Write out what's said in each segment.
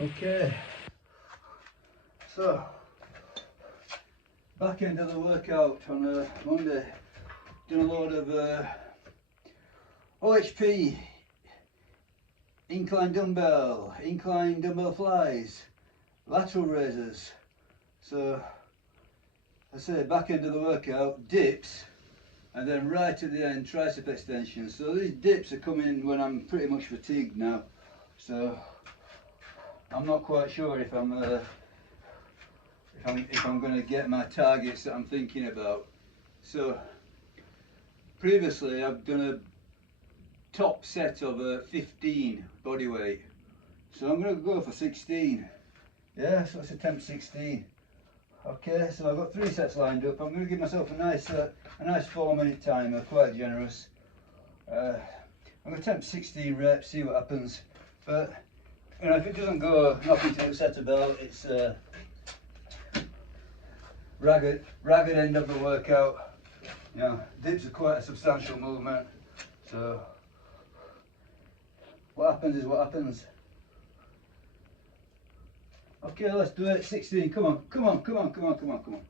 Okay, so back end of the workout on a Monday, doing a load of OHP, incline dumbbell flies, lateral raises. So I say back end of the workout, dips, and then right at the end tricep extensions. So these dips are coming when I'm pretty much fatigued now, so I'm not quite sure if I'm going to get my targets that I'm thinking about. So previously I've done a top set of 15 body weight, so I'm going to go for 16. Yeah, so it's attempt 16. Okay, so I've got 3 sets lined up. I'm going to give myself a nice 4-minute timer, quite generous. I'm going to attempt 16 reps, see what happens. But you know, if it doesn't go, nothing to upset about. It's ragged end of the workout. You know, dips are quite a substantial movement. So what happens is what happens. Okay, let's do it. 16. Come on, come on, come on, come on, come on, come on.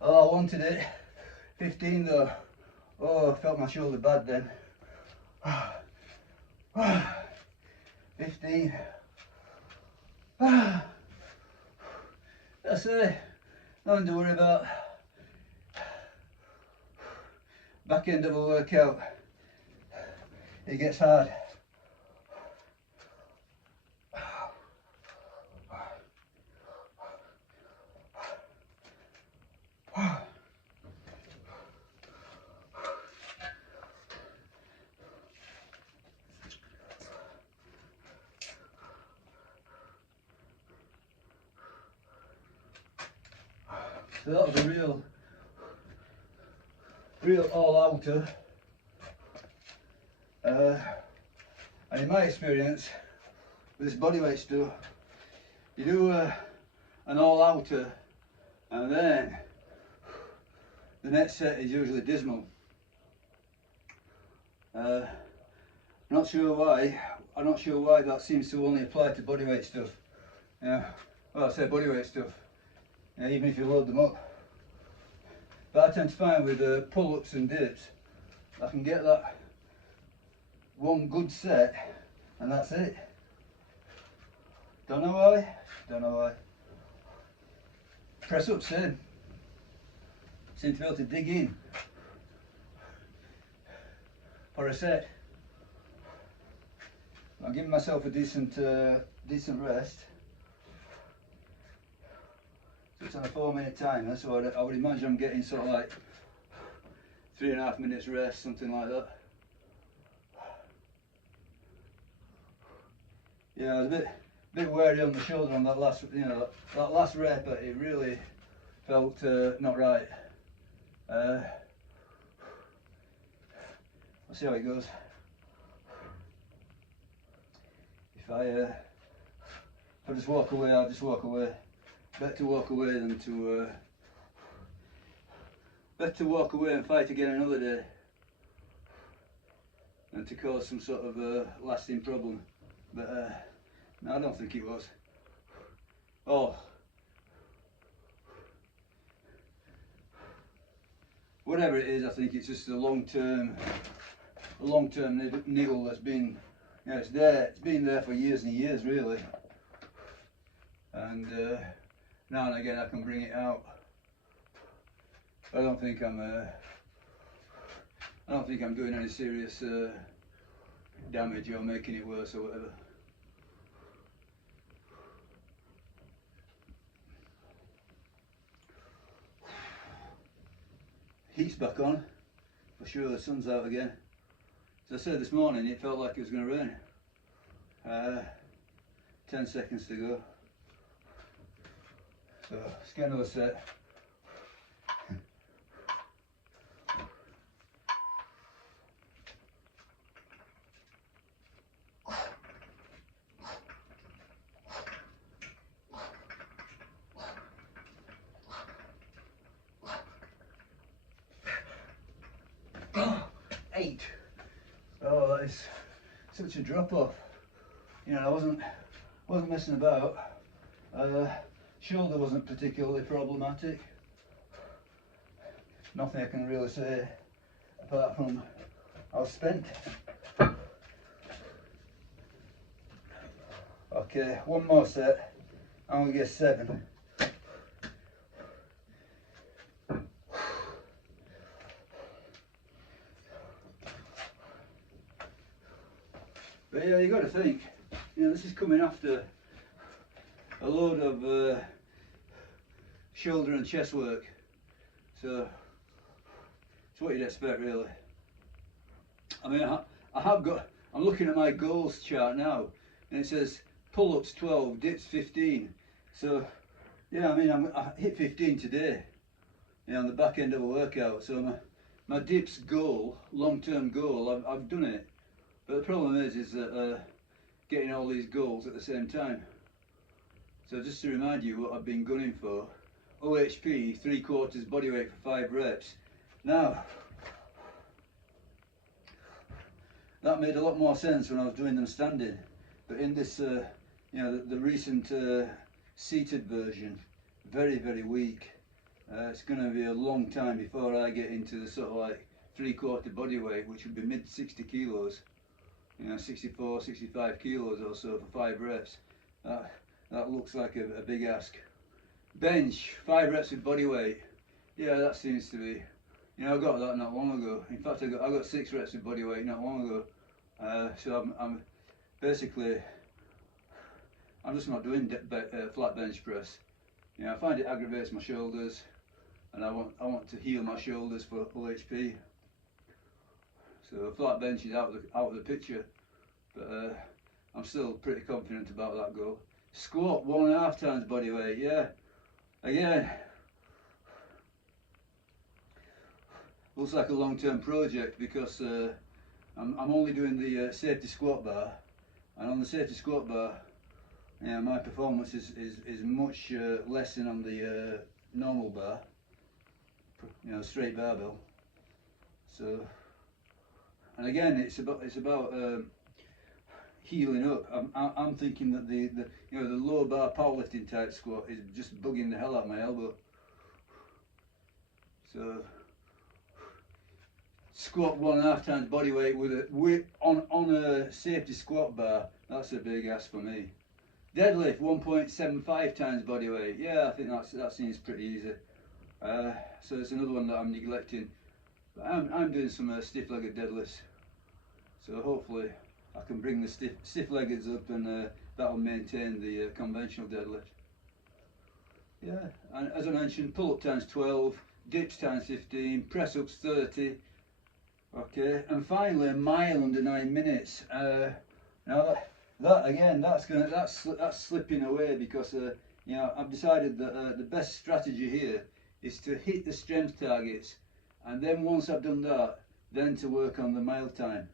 Oh, I wanted it. 15 though. Oh, I felt my shoulder bad then. 15. That's it. Nothing to worry about. Back end of a workout, it gets hard. So that was a real all-outer. And in my experience with this bodyweight stuff, you do an all-outer and then the next set is usually dismal. Not sure why. I'm not sure why that seems to only apply to bodyweight stuff. Yeah, well, I say bodyweight stuff. Yeah, even if you load them up. But I tend to find with pull-ups and dips, I can get that one good set and that's it. Don't know why. Don't know why. Press up, same. Seem to be able to dig in for a set. I'm giving myself a decent rest. So it's on a 4-minute timer, so I would imagine I'm getting sort of like 3.5 minutes rest, something like that. Yeah, I was a bit wary on the shoulder on that last, that last rep, but it really felt not right. I'll see how it goes. If I just walk away, I'll just walk away. Better to walk away than to walk away and fight again another day than to cause some sort of lasting problem. But no, I don't think it was. Oh, whatever it is, I think it's just a long-term niggle that's been, it's there. It's been there for years and years, really. And now and again, I can bring it out. I don't think I'm doing any serious damage or making it worse or whatever. Heat's back on, for sure. The sun's out again. As I said this morning, it felt like it was going to rain. 10 seconds to go. So let's get another set. Eight. Oh, that is such a drop off. You know, I wasn't messing about. Shoulder wasn't particularly problematic. Nothing I can really say apart from I was spent. Okay, one more set. I'm gonna get 7. But yeah, you got to think, you know, this is coming after a load of shoulder and chest work, so it's what you'd expect really. I mean, I'm looking at my goals chart now, and it says pull-ups 12, dips 15. So yeah, I mean, I hit 15 today, you know, on the back end of a workout. So my dips goal, long-term goal, I've done it. But the problem is that getting all these goals at the same time. So just to remind you what I've been gunning for, OHP 3/4 bodyweight for 5 reps. Now, that made a lot more sense when I was doing them standing, but in this, you know, the recent seated version, very weak. It's going to be a long time before I get into the sort of like 3/4 bodyweight, which would be mid 60 kilos. You know, 64, 65 kilos or so for 5 reps. That looks like a big ask. Bench, 5 reps with body weight. Yeah, that seems to be, you know, I got that not long ago. In fact, I got 6 reps with body weight not long ago. So I'm basically, I'm just not doing flat bench press. You know, I find it aggravates my shoulders, and I want to heal my shoulders for OHP. So flat bench is out of the picture, but I'm still pretty confident about that goal. Squat 1.5 times body weight. Yeah, again, looks like a long-term project because I'm only doing the safety squat bar, and on the safety squat bar, yeah, my performance is much less than on the normal bar. You know, straight barbell. So. And again, it's about healing up. I'm thinking that the you know, the low bar powerlifting type squat is just bugging the hell out of my elbow. So squat 1.5 times body weight on a safety squat bar. That's a big ask for me. Deadlift 1.75 times body weight. Yeah, I think that seems pretty easy. So it's another one that I'm neglecting. I'm doing some stiff-legged deadlifts, so hopefully I can bring the stiff-leggeds up, and that'll maintain the conventional deadlift. Yeah, and as I mentioned, pull-up times 12, dips times 15, press-ups 30. Okay, and finally a mile under 9 minutes. Now that again, that's slipping away because you know, I've decided that the best strategy here is to hit the strength targets. And then once I've done that, then to work on the mile time.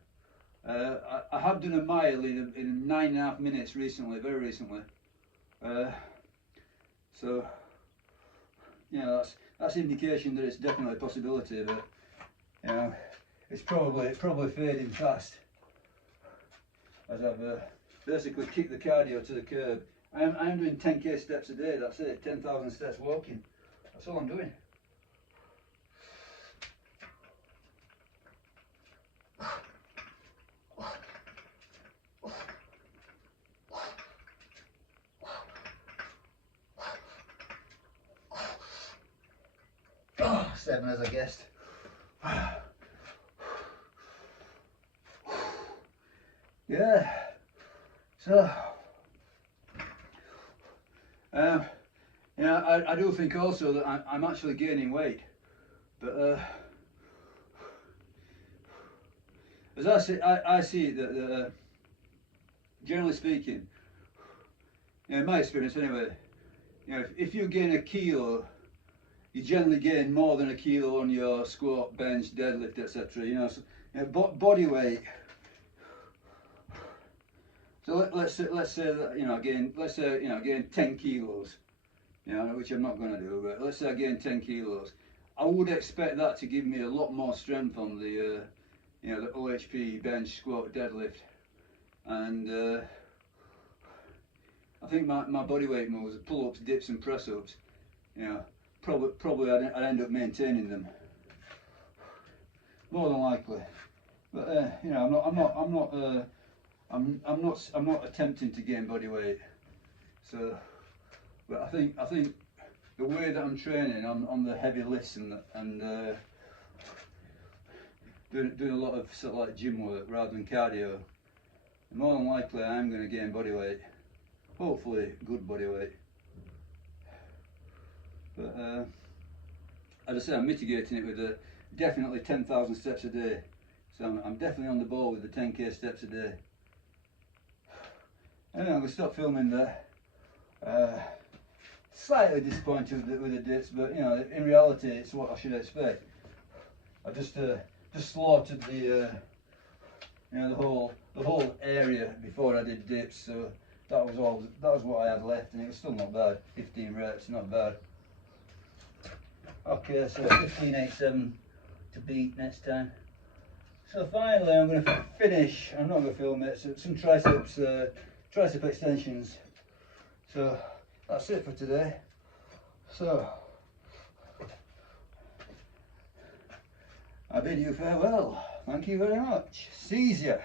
I have done a mile in 9.5 minutes recently, very recently. So, you know, that's indication that it's definitely a possibility, but you know, it's probably fading fast as I've basically kicked the cardio to the curb. I'm doing 10k steps a day. That's it, 10,000 steps walking. That's all I'm doing. Oh, 7 as I guessed. Yeah, so yeah, I do think also that I'm actually gaining weight, but as I see it that generally speaking, you know, in my experience anyway, you know, if you gain a kilo, you generally gain more than a kilo on your squat, bench, deadlift, etc. You know, so, you know, body weight. So let's say that, you know, gain 10 kilos, you know, which I'm not going to do, but let's say I gain 10 kilos. I would expect that to give me a lot more strength on the, you know, the OHP, bench, squat, deadlift, and I think my body weight moves, pull-ups, dips, and press-ups, you know, probably I'd end up maintaining them, more than likely. But you know, I'm not attempting to gain body weight. So, but I think the way that I'm training on the heavy lifts and doing a lot of sort of like gym work rather than cardio, more than likely I'm going to gain body weight. Hopefully good body weight. But as I say, I'm mitigating it with definitely 10,000 steps a day. So I'm definitely on the ball with the 10k steps a day. Anyway, I'm going to stop filming there. Slightly disappointed with the dips, but you know, in reality, it's what I should expect. I just slaughtered the you know, the whole area before I did dips, so that was what I had left, and it was still not bad. 15 reps, not bad. Okay, so 15.87 to beat next time. So finally, I'm going to finish. I'm not going to film it. So some triceps, tricep extensions. So that's it for today. So I bid you farewell. Thank you very much. See ya.